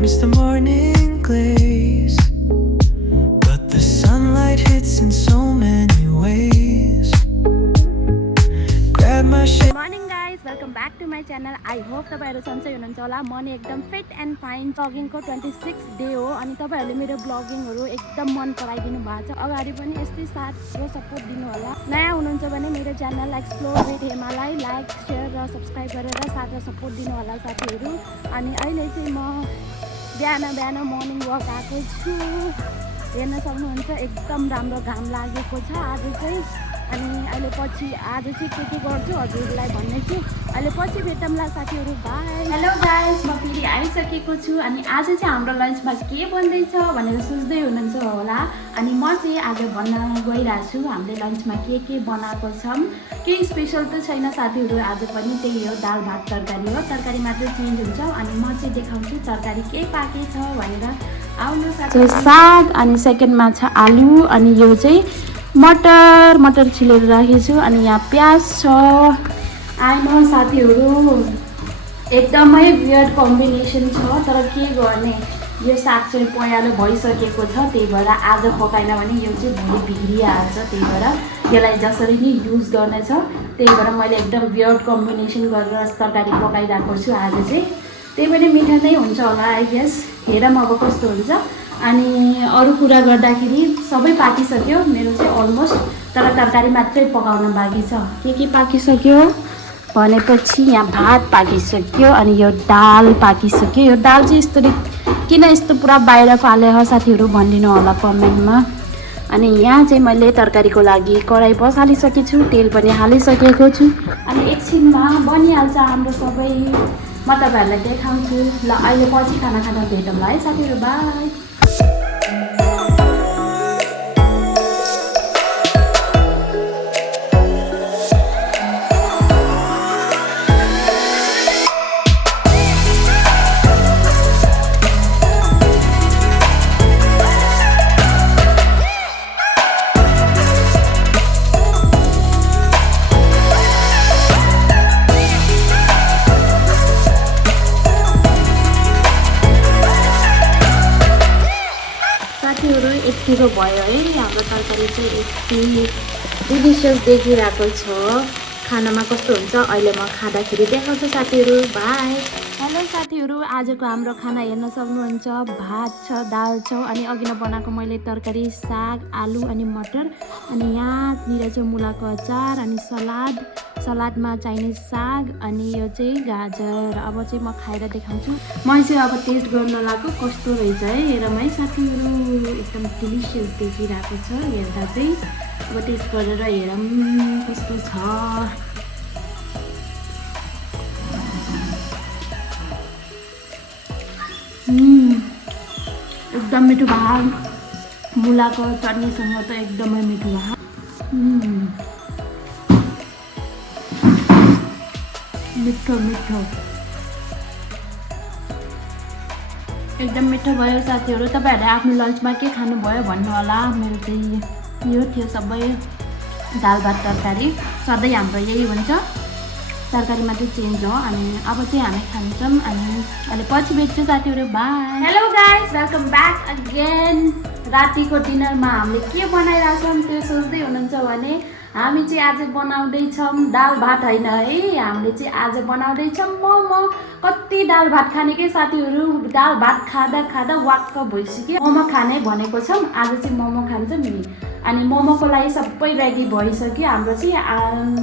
miss the morning glaze, but the sunlight hits in so many ways. Grab my shit. Morning guys welcome back to my channel. I hope तपाईँहरू सन्चै हुनुहुन्छ होला। म नि एकदम fit and fine. ब्लगिङको 26 day हो अनि तपाईँहरूले मेरो ब्लगिङहरू एकदम मन पराइदिनु भएको छ। अगाडि पनि यस्तै साथ र सपोर्ट दिनु होला। नयाँ हुनुहुन्छ भने मेरो च्यानल एक्सप्लोर विथ हेमालाई लाइक सेयर र सब्सक्राइब गरेर साथ र सपोर्ट दिनु होला साथीहरू। अनि अहिले चाहिँ म बिहान मर्निङ वक आएको छु। हेर्न सक्नुहुन्छ एकदम राम्रो घाम लागेको छ आज चाहिँ। अनि अहिले पछि आज चाहिँ के गर्छु हजुरलाई भन्ने छु। अहिले पछि भेटौँला साथीहरू, बाई। हेलो गाइस, म फेरि आइसकेको छु। अनि आज चाहिँ हाम्रो लन्चमा के बन्दैछ भनेर सोच्दै हुनुहुन्छ होला। अनि म चाहिँ आज भन्न गइरहेको छु हामीले लन्चमा के बनाएको छौँ। केही स्पेसल त छैन साथीहरू, आज पनि त्यही हो, दाल भात तरकारी हो। तरकारी मात्रै चेन्ज हुन्छ। अनि म चाहिँ देखाउँछु तरकारी के पाकेछ भनेर। आउनु साथी। साग अनि सेकेन्डमा छ आलु अनि यो चाहिँ मटर छिलेर राखेको छु। अनि यहाँ प्याज छ। आएन साथीहरू, एकदमै वियर्ड कम्बिनेसन छ तर के गर्ने, यो साग चाहिँ पयालो भइसकेको छ। त्यही भएर आज पकाएन भने यो चाहिँ भोलि बिग्रिहाल्छ। त्यही भएर यसलाई जसरी नै युज गर्नेछ। त्यही भएर मैले एकदम वियर्ड कम्बिनेसन गरेर तरकारी पकाइरहेको छु आज चाहिँ। त्यही पनि मिठो नै हुन्छ होला आई गेस। हेरौँ अब कस्तो हुन्छ। अनि अरू कुरा गर्दाखेरि सबै पाकिसक्यो मेरो चाहिँ अलमोस्ट, तर तरकारी मात्रै पकाउन बाँकी छ। के पाकिसक्यो भनेपछि यहाँ भात पाकिसक्यो अनि यो दाल पाकिसक्यो। यो दाल चाहिँ यस्तो किन यस्तो पुरा बाहिर फाले हो साथीहरू भनिदिनु होला कमेन्टमा। अनि यहाँ चाहिँ मैले तरकारीको लागि कराई बसालिसकेको छु, तेल पनि हालिसकेको छु। अनि एकछिनमा बनिहाल्छ हाम्रो सबै। म तपाईँहरूलाई देखाउँछु ल। अहिले पछि खाना भेटौँला है साथीहरू, बाई। साथीहरू यतिको भयो है हाम्रो तरकारी चाहिँ। यति डिलिसियस देखिरहेको छ। खानामा कस्तो हुन्छ अहिले म खाँदाखेरि देखाउँछु साथीहरू, बाई। हेलो साथीहरू, आजको हाम्रो खाना हेर्न सक्नुहुन्छ। भात छ, दाल छ अनि अघि नै बनाएको मैले तरकारी, साग, आलु अनि मटर। अनि यहाँनिर चाहिँ मुलाको अचार अनि सलादमा चाहिने साग अनि यो चाहिँ गाजर। अब चाहिँ म खाएर देखाउँछु। म चाहिँ अब टेस्ट गर्न लाग्यो कस्तो रहेछ है। हेरौँ है साथीहरू, एकदम डिलिसियस देखिरहेको छ हेर्दा चाहिँ। अब टेस्ट गरेर हेरौँ कस्तो छ। एकदम मिठो भात, मुलाको चटनीसँग त एकदमै मिठो भात। मिठो एकदम मिठो भयो साथीहरू। तपाईँहरूले आफ्नो लन्चमा के खानुभयो भन्नु होला। मेरो चाहिँ यो थियो सबै, दाल भात तरकारी। सधैँ हाम्रो यही हुन्छ, तरकारी मात्रै चेन्ज हो। अनि अब चाहिँ हामी खान्छौँ। अनि अहिले पछि भेट्छु साथीहरू, by. Hello guys, welcome back again. रातिको डिनरमा हामीले के बनाइरहेछौँ त्यो सोच्दै हुनुहुन्छ भने हामी चाहिँ आज बनाउँदैछौँ दाल भात होइन है, हामीले चाहिँ आज बनाउँदैछौँ मोमो। कति दाल भात खाने के साथीहरू, दाल भात खाँदा वाक्क भइसक्यो। मोमो खाने भनेको छौँ, आज चाहिँ मोमो खान्छौँ नि। अनि मोमोको लागि सबै रेडी भइसक्यो। हाम्रो चाहिँ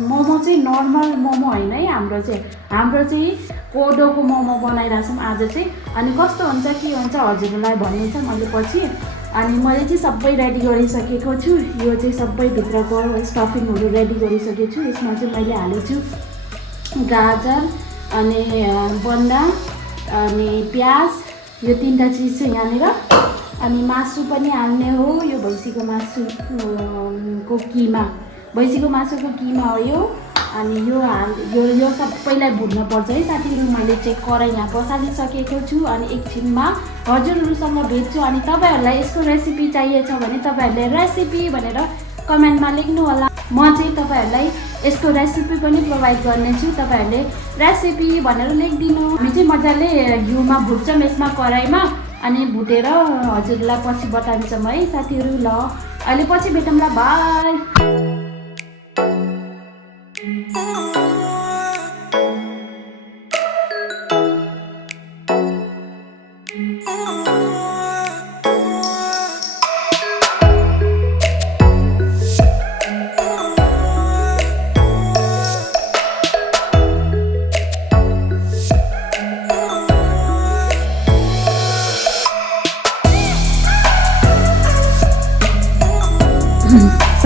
मोमो चाहिँ नर्मल मोमो होइन है, हाम्रो चाहिँ कोदोको मोमो बनाइरहेछौँ आज चाहिँ। अनि कस्तो हुन्छ के हुन्छ हजुरलाई भन्ने छ मैले पछि। अनि मैले चाहिँ सबै रेडी गरिसकेको छु। यो चाहिँ सबै भित्रको स्टफिङहरू रेडी गरिसकेको छु। यसमा चाहिँ मैले हालेको छु गाजर अनि बन्दा अनि प्याज, यो तीनटा चिज चाहिँ यहाँनिर। अनि मासु पनि हाल्ने हो, यो भैँसीको मासुको किमा हो यो। अनि यो सबैलाई भुट्न पर्छ है साथीहरू। मैले चाहिँ कराई यहाँ बसालिसकेको छु। अनि एकछिनमा हजुरहरूसँग भेट्छु। अनि तपाईँहरूलाई यसको रेसिपी चाहिएछ भने तपाईँहरूले रेसिपी भनेर कमेन्टमा लेख्नु होला। म चाहिँ तपाईँहरूलाई यसको रेसिपी पनि प्रोभाइड गर्नेछु। तपाईँहरूले रेसिपी भनेर लेखिदिनु। हामी चाहिँ मजाले घिउमा भुट्छौँ यसमा कराईमा, अनि भुटेर हजुरलाई पछि बताउँछौँ है साथीहरू। ल अहिले पछि भेटौँला, बाई।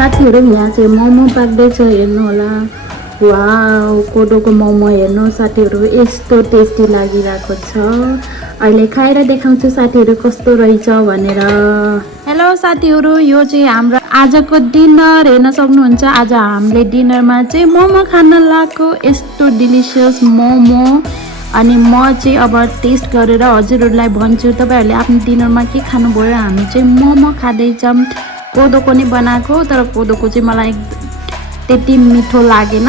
साथीहरू यहाँ चाहिँ मोमो पाक्दैछ, हेर्नु होला। वाउ, कोदोको मोमो हेर्नु साथीहरू, यस्तो टेस्टी लागिरहेको छ। अहिले खाएर देखाउँछु साथीहरू कस्तो रहेछ भनेर। हेलो साथीहरू, यो चाहिँ हाम्रो आजको डिनर हेर्न सक्नुहुन्छ। आज हामीले डिनरमा चाहिँ मोमो खान लगाएको, यस्तो डिलिसियस मोमो। अनि म चाहिँ अब टेस्ट गरेर हजुरहरूलाई भन्छु तपाईँहरूले आफ्नो डिनरमा के खानुभयो। हामी चाहिँ मोमो खाँदैछौँ, कोदोको नि बनाएको, तर कोदोको चाहिँ मलाई त्यति मिठो लागेन।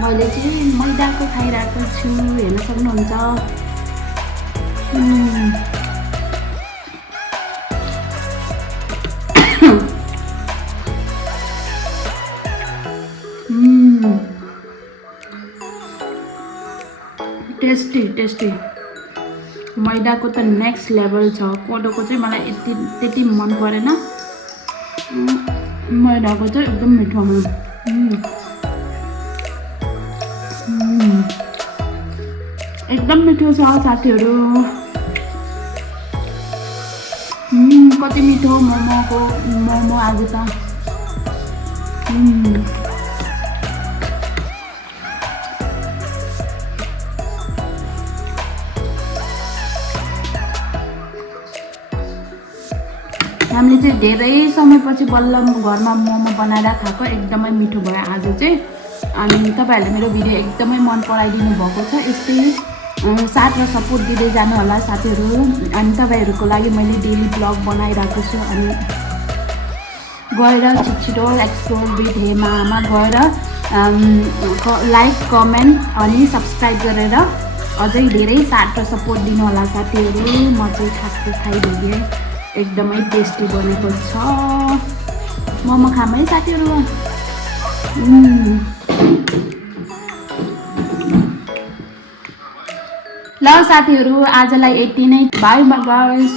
मैले चाहिँ मैदाको खाइरहेको छु, हेर्न सक्नुहुन्छ। Tasty tasty. मैदाको त नेक्स्ट लेभल छ, कोदोको चाहिँ मलाई त्यति मन परेन। मैदाको चाहिँ एकदम मिठो हो। एकदम मिठो छ साथीहरू। कति मिठो मोमो आज त। हामीले चाहिँ धेरै समयपछि बल्ल घरमा मोमो बनाएर खाएको, एकदमै मिठो भयो आज चाहिँ। अनि तपाईँहरूले मेरो भिडियो एकदमै मन पराइदिनु भएको छ। यस्तै साथ र सपोर्ट दिँदै जानु होला साथीहरू। अनि तपाईँहरूको लागि मैले डेली ब्लग बनाइरहेको छु। अनि गएर छिटो एक्सप्लोर विथ हेमामा गएर लाइक, कमेन्ट अनि सब्सक्राइब गरेर अझै धेरै साथ र सपोर्ट दिनु होला साथीहरू। म चाहिँ खाइदिएँ, एकदमै टेस्टी बनेको छ। मोमो खाम है साथीहरू। ल साथीहरू, आजलाई यति नै। By by guys.